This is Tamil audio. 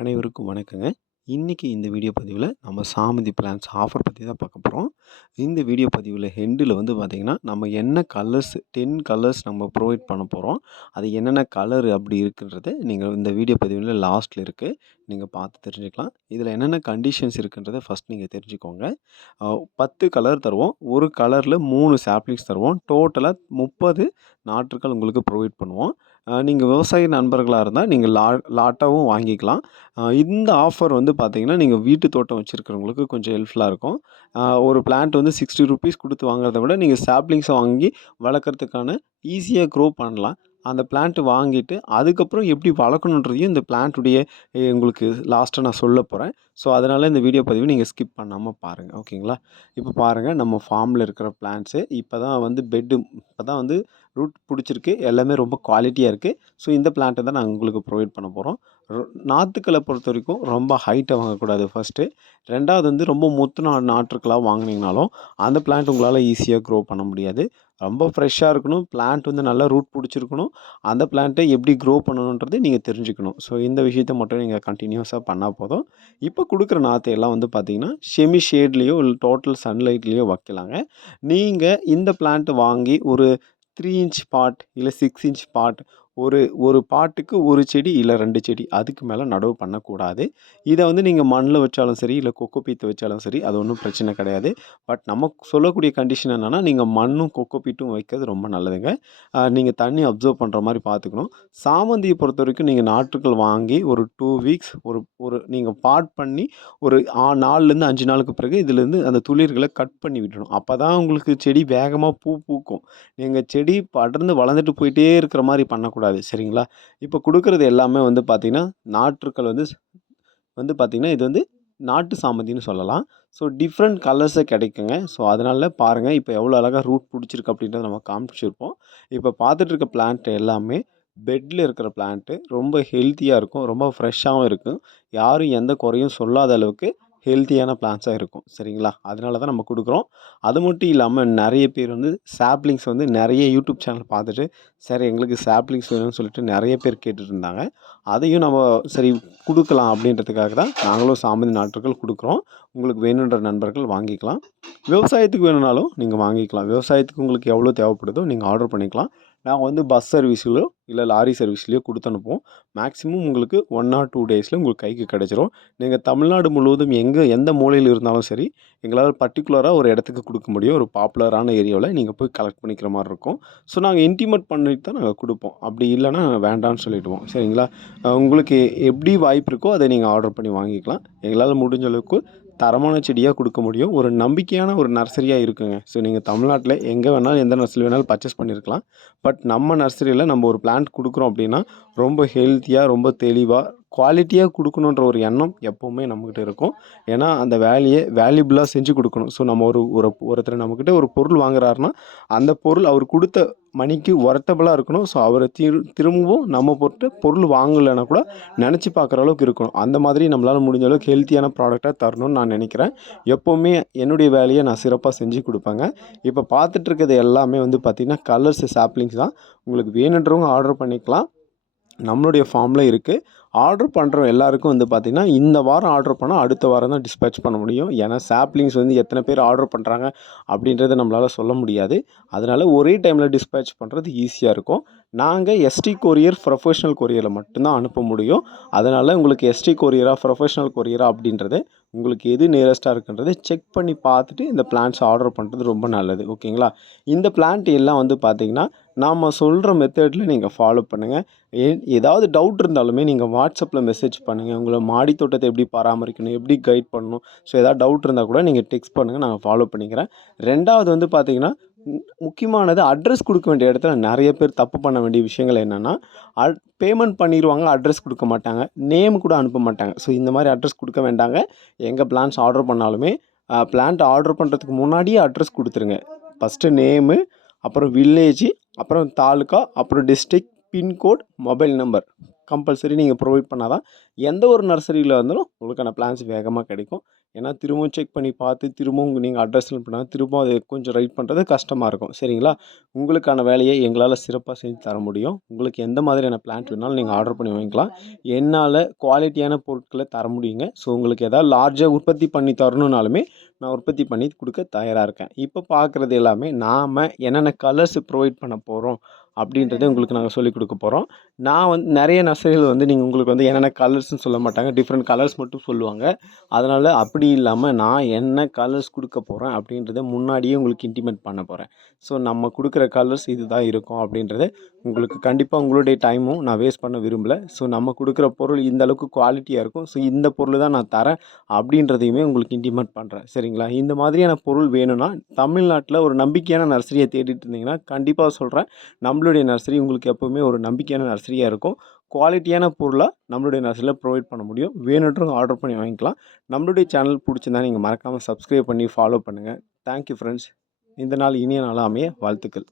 அனைவருக்கும் வணக்கங்க. இன்றைக்கி இந்த வீடியோ பதிவில் நம்ம சாமந்தி பிளான்ஸ் ஆஃபர் பற்றி தான் பார்க்க போகிறோம் இந்த வீடியோ பதிவில் ஹெண்டில் வந்து பார்த்தீங்கன்னா, நம்ம என்ன கலர்ஸ் 10 கலர்ஸ் நம்ம ப்ரொவைட் பண்ண போகிறோம் அது என்னென்ன கலர் அப்படி இருக்குன்றது நீங்கள் இந்த வீடியோ பதிவில் லாஸ்ட்டில் இருக்குது நீங்கள் பார்த்து தெரிஞ்சுக்கலாம். இதில் என்னென்ன கண்டிஷன்ஸ் இருக்குன்றதை ஃபர்ஸ்ட் நீங்கள் தெரிஞ்சுக்கோங்க. பத்து கலர் தருவோம். ஒரு கலரில் மூணு சாப்ளிங்ஸ் தருவோம். டோட்டலா 30 நாற்றுகள் உங்களுக்கு ப்ரொவைட் பண்ணுவோம். நீங்கள் விவசாய நண்பர்களாக இருந்தால் நீங்கள் லா லாட்டாகவும் வாங்கிக்கலாம். இந்த ஆஃபர் வந்து பார்த்தீங்கன்னா, நீங்கள் வீட்டு தோட்டம் வச்சுருக்கிறவங்களுக்கு கொஞ்சம் ஹெல்ப்ஃபுல்லாக இருக்கும். ஒரு பிளான்ட் வந்து சிக்ஸ்டி ருபீஸ் கொடுத்து வாங்குறத விட, நீங்கள் சாப்ளிங்ஸை வாங்கி வளர்க்குறதுக்கான ஈஸியாக க்ரோ பண்ணலாம். அந்த பிளான்ட்டு வாங்கிட்டு, அதுக்கப்புறம் எப்படி வளர்க்கணுன்றதையும் இந்த பிளான்ட்டுடைய உங்களுக்கு லாஸ்ட்டாக நான் சொல்ல போகிறேன் ஸோ, அதனால் இந்த வீடியோ பதிவு நீங்கள் ஸ்கிப் பண்ணாமல் பாருங்கள் ஓகேங்களா? இப்போ பாருங்கள் நம்ம ஃபார்மில் இருக்கிற பிளான்ட்ஸு இப்போ தான் வந்து பெட்டு இப்போ தான் வந்து ரூட் பிடிச்சிருக்கு எல்லாமே ரொம்ப குவாலிட்டியாக இருக்குது ஸோ, இந்த பிளான்ட்டை தான் நாங்கள் உங்களுக்கு ப்ரொவைட் பண்ண போகிறோம் ரொ பொறுத்த வரைக்கும் ரொம்ப ஹைட்டை வாங்கக்கூடாது ஃபஸ்ட்டு ரெண்டாவது வந்து ரொம்ப முத்துன நாற்றுக்களாக வாங்குனீங்கனாலும், அந்த பிளான்ட் உங்களால் ஈஸியாக க்ரோ பண்ண முடியாது. ரொம்ப ஃப்ரெஷ்ஷாக இருக்கணும். பிளான்ட் வந்து நல்லா ரூட் பிடிச்சிருக்கணும் அந்த பிளான்ட்டை எப்படி க்ரோ பண்ணணுன்றது நீங்கள் தெரிஞ்சுக்கணும். ஸோ, இந்த விஷயத்த மட்டும் நீங்கள் கண்டினியூஸாக பண்ணால் போதும். இப்போ கொடுக்குற நாற்றையெல்லாம் எல்லாம் வந்து பார்த்தீங்கன்னா, செமி ஷேட்லேயோ இல்லை டோட்டல் சன்லைட்லேயோ வைக்கலாங்க. நீங்கள் இந்த பிளான்ட் வாங்கி ஒரு த்ரீ இன்ச் பார்ட் இல்லை சிக்ஸ் இன்ச் பார்ட் ஒரு ஒரு பாட்டுக்கு ஒரு செடி இல்லை ரெண்டு செடி. அதுக்கு மேலே நடவு பண்ணக்கூடாது. இதை வந்து நீங்கள் மண்ணில் வச்சாலும் சரி, இல்லை கொக்கோ பீத்து வச்சாலும் சரி, அது ஒன்றும் பிரச்சனை கிடையாது. பட் நம்ம சொல்லக்கூடிய கண்டிஷன் என்னென்னா நீங்கள் மண்ணும், கொக்கோ பீட்டும் வைக்கிறது ரொம்ப நல்லதுங்க. நீங்கள் தண்ணி அப்சர்வ் பண்ணுற மாதிரி பார்த்துக்கணும். சாமந்தியை பொறுத்த வரைக்கும் நீங்கள் நாற்றுகள் வாங்கி ஒரு டூ வீக்ஸ் ஒரு ஒரு நீங்கள் பாட் பண்ணி ஒரு ஆ 4லேருந்து 5 நாளுக்கு பிறகு இதுலேருந்து அந்த துளிர்களை கட் பண்ணி விட்டுடணும் அப்போ தான் உங்களுக்கு செடி வேகமாக பூ பூக்கும். நீங்கள் செடி படர்ந்து வளர்ந்துட்டு போயிட்டே இருக்கிற மாதிரி பண்ணக்கூடாது. சரிங்களா? இப்போ கொடுக்குறது எல்லாமே வந்து பார்த்திங்கன்னா நாற்றுக்கள் வந்து வந்து பார்த்திங்கன்னா இது வந்து நாட்டு சாமந்தின்னு சொல்லலாம். ஸோ, டிஃப்ரெண்ட் கலர்ஸை கிடைக்குங்க. ஸோ, அதனால பாருங்கள் இப்போ எவ்வளோ அழகாக ரூட் பிடிச்சிருக்கு அப்படின்றத நம்ம காமிச்சிருப்போம். இப்போ பார்த்துட்டு இருக்க பிளான்ட் எல்லாமே பெட்டில் இருக்கிற பிளான்ட்டு ரொம்ப ஹெல்த்தியாக இருக்கும். ரொம்ப ஃப்ரெஷ்ஷாகவும் இருக்கும். யாரும் எந்த குறையும் சொல்லாத அளவுக்கு ஹெல்த்தியான பிளான்ஸாக இருக்கும். சரிங்களா? அதனால தான் நம்ம கொடுக்குறோம் அது மட்டும் இல்லாமல் நிறைய பேர் வந்து சாப்லிங்ஸ் வந்து நிறைய யூடியூப் சேனல் பார்த்துட்டு, சரி எங்களுக்கு சாப்லிங்ஸ் வேணும்னு சொல்லிட்டு நிறைய பேர் கேட்டுட்டு இருந்தாங்க. அதையும் நம்ம சரி கொடுக்கலாம் அப்படின்றதுக்காக தான் நாங்களும் சாமந்தி நாட்டுகள் கொடுக்குறோம் உங்களுக்கு வேணுன்ற நண்பர்கள் வாங்கிக்கலாம். விவசாயத்துக்கு வேணும்னாலும் நீங்கள் வாங்கிக்கலாம். விவசாயத்துக்கு உங்களுக்கு எவ்வளோ தேவைப்படுதோ நீங்கள் ஆர்டர் பண்ணிக்கலாம். நாங்கள் வந்து பஸ் சர்வீஸ்லையோ இல்லை லாரி சர்வீஸ்லையோ கொடுத்து அனுப்புவோம். மேக்ஸிமம் உங்களுக்கு ஒன் ஆர் டூ டேஸில் உங்களுக்கு கைக்கு கிடச்சிரும் நீங்கள் தமிழ்நாடு முழுவதும் எங்கே எந்த மூலையில் இருந்தாலும் சரி, எங்களால் பர்டிகுலராக ஒரு இடத்துக்கு கொடுக்க முடியும். ஒரு பாப்புலரான ஏரியாவில் நீங்கள் போய் கலெக்ட் பண்ணிக்கிற மாதிரி இருக்கும். ஸோ, நாங்கள் இன்டிமேட் பண்ணிட்டு தான் நாங்கள் கொடுப்போம் அப்படி இல்லன்னா வேண்டான்னு சொல்லிவிடுவோம் சரிங்களா? உங்களுக்கு எப்படி வாய்ப்பு இருக்கோ அதை நீங்கள் ஆர்டர் பண்ணி வாங்கிக்கலாம். எங்களால் முடிஞ்ச அளவுக்கு தரமான செடியாக கொடுக்க முடியும். ஒரு நம்பிக்கையான ஒரு நர்சரியாக இருக்குங்க. ஸோ, நீங்கள் தமிழ்நாட்டில் எங்கே வேணாலும் எந்த நர்சரி வேணாலும் பர்ச்சேஸ் பண்ணியிருக்கலாம். பட் நம்ம நர்சரியில் நம்ம ஒரு பிளான்ட் கொடுக்குறோம் அப்படின்னா, ரொம்ப ஹெல்த்தியாக ரொம்ப தெளிவாக குவாலிட்டியாக கொடுக்கணுன்ற ஒரு எண்ணம் எப்போவுமே நம்மகிட்ட இருக்கும். ஏன்னா, அந்த வேலையை வேல்யூபிளாக செஞ்சு கொடுக்கணும் ஸோ, நம்ம ஒரு ஒரு ஒருத்தர் நம்மக்கிட்ட ஒரு பொருள் வாங்குறாருன்னா, அந்த பொருள் அவர் கொடுத்த மணிக்கு வொர்த்தபிளா இருக்கணும். ஸோ, அவரை திரு திரும்பவும் நம்ம பொருட்டு பொருள் வாங்கலைன்னா கூட நினச்சி பார்க்குற அளவுக்கு இருக்கணும். அந்த மாதிரி நம்மளால் முடிஞ்ச அளவுக்கு ஹெல்த்தியான ப்ராடக்டாக தரணும்னு நான் நினைக்கிறேன் எப்போவுமே என்னுடைய வேலையை நான் சிறப்பாக செஞ்சு கொடுப்பேங்க இப்போ பார்த்துட்டு இருக்கிறது எல்லாமே வந்து பார்த்திங்கன்னா கலர்ஸ் சாப்ளிங்ஸ் தான். உங்களுக்கு வேணுன்றவங்க ஆர்டர் பண்ணிக்கலாம். நம்மளுடைய ஃபார்மில் இருக்குது ஆர்டர் பண்ணுற எல்லாருக்கும் வந்து பார்த்தீங்கன்னா, இந்த வாரம் ஆர்டர் பண்ணால் அடுத்த வாரம் தான் டிஸ்பேச் பண்ண முடியும். ஏன்னா, சாப்லிங்ஸ் வந்து எத்தனை பேர் ஆர்டர் பண்ணுறாங்க அப்படின்றத நம்மளால் சொல்ல முடியாது. அதனால் ஒரே டைமில் டிஸ்பேட்ச் பண்ணுறது ஈஸியாக இருக்கும். நாங்கள் எஸ்டி கொரியர், ப்ரொஃபஷனல் கொரியரில் மட்டும்தான் அனுப்ப முடியும். அதனால் உங்களுக்கு எஸ்டி கொரியரா, ப்ரொஃபஷனல் கொரியரா அப்படின்றது உங்களுக்கு எது நியரஸ்ட்டாக இருக்குன்றதை செக் பண்ணி பார்த்துட்டு இந்த பிளான்ஸ் ஆர்டர் பண்ணுறது ரொம்ப நல்லது. ஓகேங்களா? இந்த பிளான்ட் எல்லாம் வந்து பார்த்திங்கன்னா நாம் சொல்கிற மெத்தடில் நீங்கள் ஃபாலோ பண்ணுங்கள் ஏதாவது டவுட் இருந்தாலுமே நீங்கள் வாட்ஸ்அப்பில் மெசேஜ் பண்ணுங்கள் உங்களை மாடி தோட்டத்தை எப்படி பராமரிக்கணும்? எப்படி கைட் பண்ணணும்? ஸோ, ஏதாவது டவுட் இருந்தால் கூட நீங்கள் டெக்ஸ்ட் பண்ணுங்கள் நான் ஃபாலோ பண்ணிக்கிறேன். ரெண்டாவது வந்து பார்த்திங்கன்னா முக்கியமானது அட்ரஸ் கொடுக்க வேண்டிய இடத்துல நிறைய பேர் தப்பு பண்ண வேண்டிய விஷயங்கள் என்னென்னா அட் பேமெண்ட் பண்ணிடுவாங்க அட்ரஸ் கொடுக்க மாட்டாங்க. நேம் கூட அனுப்ப மாட்டாங்க. ஸோ, இந்த மாதிரி அட்ரஸ் கொடுக்க வேண்டாங்க. எங்கள் பிளான்ஸ் ஆர்டர் பண்ணாலுமே, பிளான்ட் ஆர்டர் பண்ணுறதுக்கு முன்னாடியே அட்ரஸ் கொடுத்துருங்க ஃபர்ஸ்ட்டு நேமு, அப்புறம் வில்லேஜ், அப்புறம் தாலுக்கா அப்புறம் district, pincode, mobile number. Compulsory நீங்கள் ப்ரொவைட் பண்ணால் தான் எந்த ஒரு நர்சரியில் இருந்தாலும் உங்களுக்கான பிளான்ஸ் வேகமாக கிடைக்கும். ஏன்னா திரும்பவும் செக் பண்ணி பார்த்து திரும்பவும் நீங்கள் அட்ரஸ் பண்ணால் திரும்பவும் அது கொஞ்சம் ரைட் பண்ணுறது கஷ்டமாக இருக்கும். சரிங்களா? உங்களுக்கான வேலையை எங்களால் சிறப்பாக செஞ்சு தர முடியும். உங்களுக்கு எந்த மாதிரியான பிளான்ட் வேணாலும் நீங்கள் ஆர்டர் பண்ணி வாங்கிக்கலாம். என்னால் குவாலிட்டியான பொருட்களை தர முடியுங்க. ஸோ உங்களுக்கு எதாவது லார்ஜாக உற்பத்தி பண்ணி தரணுன்னாலுமே நான் உற்பத்தி பண்ணி கொடுக்க தயாராக இருக்கேன். இப்போ பார்க்குறது எல்லாமே நாம் என்னென்ன கலர்ஸ் ப்ரொவைட் பண்ண போகிறோம் அப்படின்றத உங்களுக்கு நாங்கள் சொல்லிக் கொடுக்க போகிறோம் நான் வந்து நிறைய நர்சரிகள் வந்து நீங்கள் உங்களுக்கு வந்து என்னென்ன கலர்ஸ்னு சொல்ல மாட்டாங்க. டிஃப்ரெண்ட் கலர்ஸ் மட்டும் சொல்லுவாங்க. அதனால் அப்படி இல்லாமல் நான் என்ன கலர்ஸ் கொடுக்க போகிறேன் அப்படின்றத முன்னாடியே உங்களுக்கு இன்டிமேட் பண்ண போகிறேன் ஸோ நம்ம கொடுக்குற கலர்ஸ் இது தான் இருக்கும் அப்படின்றத உங்களுக்கு கண்டிப்பாக உங்களுடைய டைமும் நான் வேஸ்ட் பண்ண விரும்பல. ஸோ நம்ம கொடுக்குற பொருள் இந்த அளவுக்கு குவாலிட்டியாக இருக்கும். ஸோ இந்த பொருள் தான் நான் தரேன் அப்படின்றதையுமே உங்களுக்கு இன்டிமேட் பண்ணுறேன் சரிங்களா? இந்த மாதிரியான பொருள் வேணும்னா தமிழ்நாட்டில் ஒரு நம்பிக்கையான நர்சரியை தேடிட்டு இருந்தீங்கன்னா கண்டிப்பாக சொல்கிறேன் நம்மளுடைய நர்சரி உங்களுக்கு எப்போவுமே ஒரு நம்பிக்கையான நர்சரியாக இருக்கும். குவாலிட்டியான பொருளாக நம்மளுடைய நர்சரியில் ப்ரொவைட் பண்ண முடியும். வேணுன்றவங்க ஆர்டர் பண்ணி வாங்கிக்கலாம். நம்மளுடைய சேனல் பிடிச்சிருந்தா நீங்கள் மறக்காமல் சப்ஸ்கிரைப் பண்ணி ஃபாலோ பண்ணுங்கள் தேங்க்யூ ஃப்ரெண்ட்ஸ் இந்த நாள் இனிய நாளாக அமைய வாழ்த்துக்கள்.